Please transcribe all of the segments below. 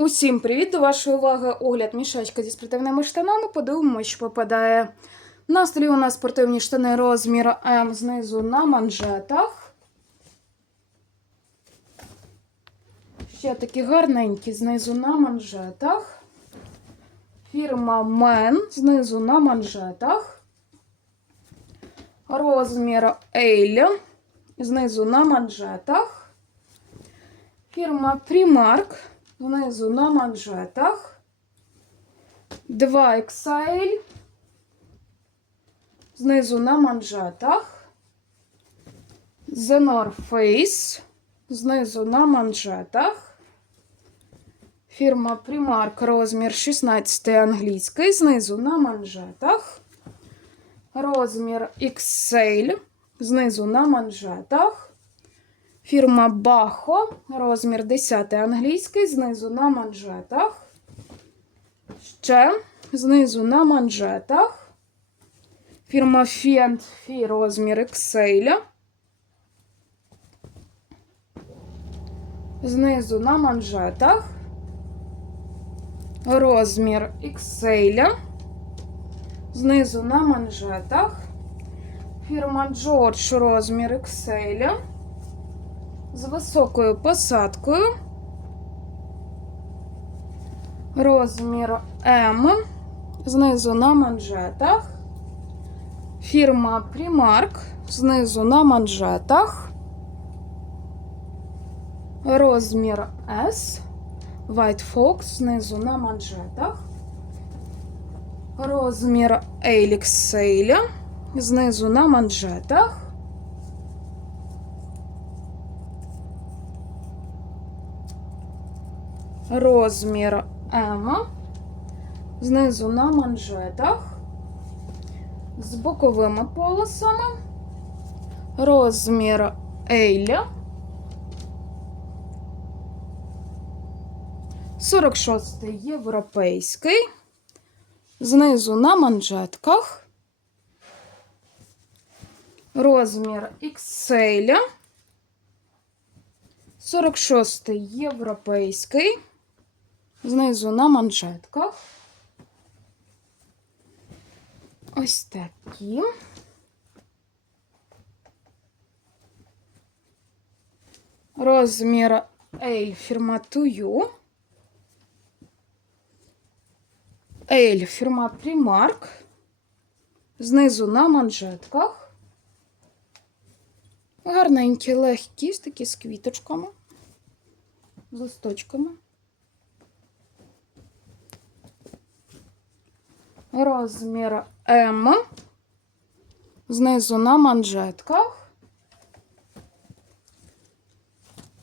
Усім привіт! До вашої уваги огляд мішечка зі спортивними штанами. Подивимося, що попадає. На столі у нас спортивні штани розміру М знизу на манжетах. Ще такі гарненькі знизу на манжетах. Фірма Мен знизу на манжетах. Розмір Ейль знизу на манжетах. Фірма Primark знизу на манжетах. 2 XL. Знизу на манжетах. The North Face. Знизу на манжетах. Фірма Primark розмір 16 англійський. Знизу на манжетах. Розмір XL. Знизу на манжетах. Фірма Бахо, розмір 10 англійський, знизу на манжетах. Ще знизу на манжетах. Фірма Fendt Фі розмір XL. Знизу на манжетах. Розмір XL. Знизу на манжетах. Фірма George розмір XL з високою посадкою. Розмір М. Знизу на манжетах. Фірма Primark. Знизу на манжетах. Розмір S. White Fox. Знизу на манжетах. Розмір Elix Sale. Знизу на манжетах. Розмір М, знизу на манжетах, з боковими полосами, розмір Ейля, 46 європейський, знизу на манжетках, розмір XL, 46 європейський знизу на манжетках. Ось такі. Розмір L фірма Тую. L фірма Primark. Знизу на манжетках. Гарненькі, легкі, такі з квіточками, з листочками. Розмір М. Знизу на манжетках.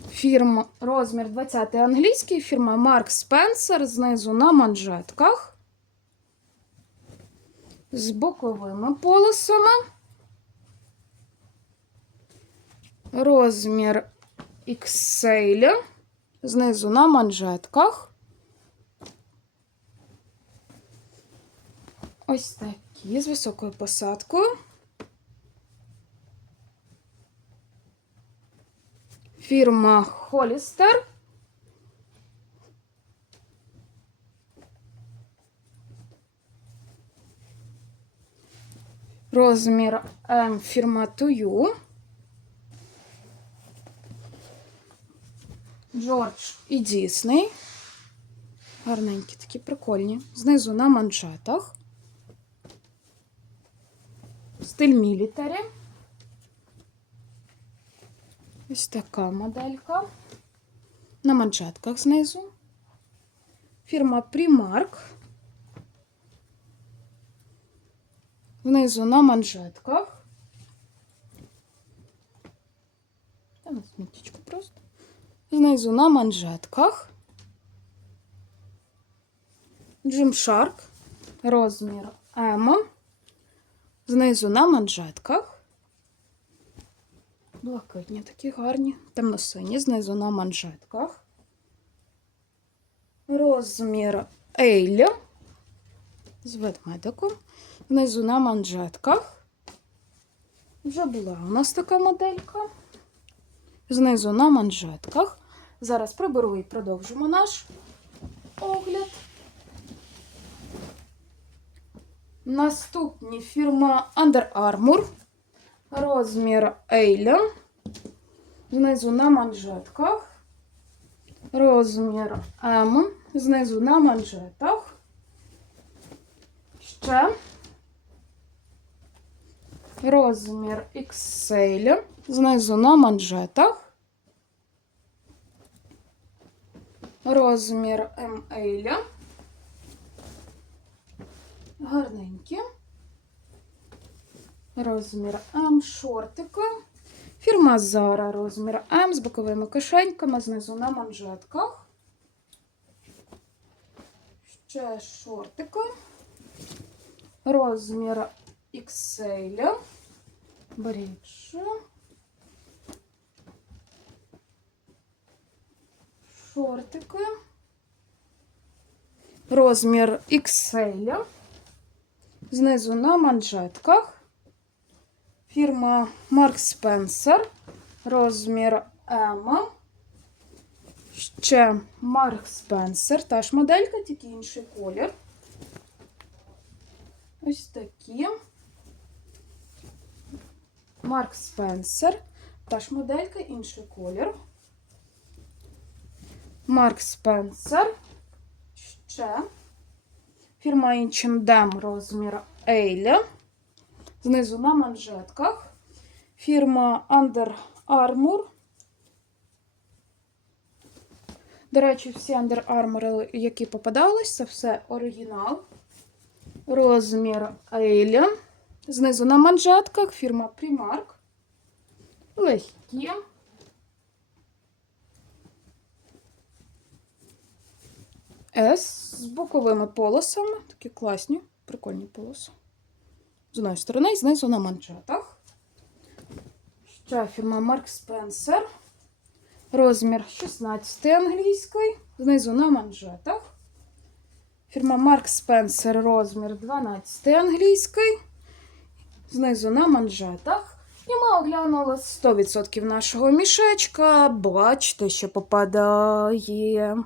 Фірма розмір 20 англійський, фірма Марк Спенсер. Знизу на манжетках. З боковими полосами. Розмір XL. Знизу на манжетках. Ось такі з високою посадкою. Фірма Холістер. Розмір М фірма Тую. Джордж і Дісней. Гарненькі, такі прикольні. Знизу на манжетах. Стиль мілітарі. Ось така моделька. На манжетках знизу. Фірма Primark. Внизу на манжетках. Та на смітечку просто. Знизу на манжетках. Gymshark. Розмір М. Знизу на манжетках. Блакитні такі гарні, темно-сині, знизу на манжетках. Розмір Ейль з ведмедиком. Внизу на манжетках. Вже була у нас така моделька. Знизу на манжетках. Зараз приберу і продовжимо наш огляд. Наступні фірма Under Armour. Розмір Ейля. Знизу на манжетках. Розмір М. Знизу на манжетах. Ще. Розмір XL. Знизу на манжетах. Розмір ML. Гарненькі. Розмір М шортики. Фірма Zara розмір М з боковими кишеньками, знизу на манжетках. Ще шортики. Розмір XL. Брідж. Шортики. Розмір XL. Знизу на манжетках. Фірма Mark Spencer. Розмір М. Ще Mark Spencer. Та ж моделька, тільки інший колір. Ось такі. Марк Спенсер. Та ж моделька, інший колір. Марк Спенсер. Ще. Фірма H&M розмір Ейля. Знизу на манжетках. Фірма Under Armour. До речі, всі Under Armour, які попадались, це все оригінал. Розмір Ейля. Знизу на манжетках фірма Primark. Легкі. С з боковими полосами. Такі класні, прикольні полоси. З одної сторони і знизу на манжетах. Ще фірма Mark Spencer. Розмір 16 англійський. Знизу на манжетах. Фірма Mark Spencer розмір 12 англійський. Знизу на манжетах. І ми оглянули 100% нашого мішечка. Бачите, що попадає.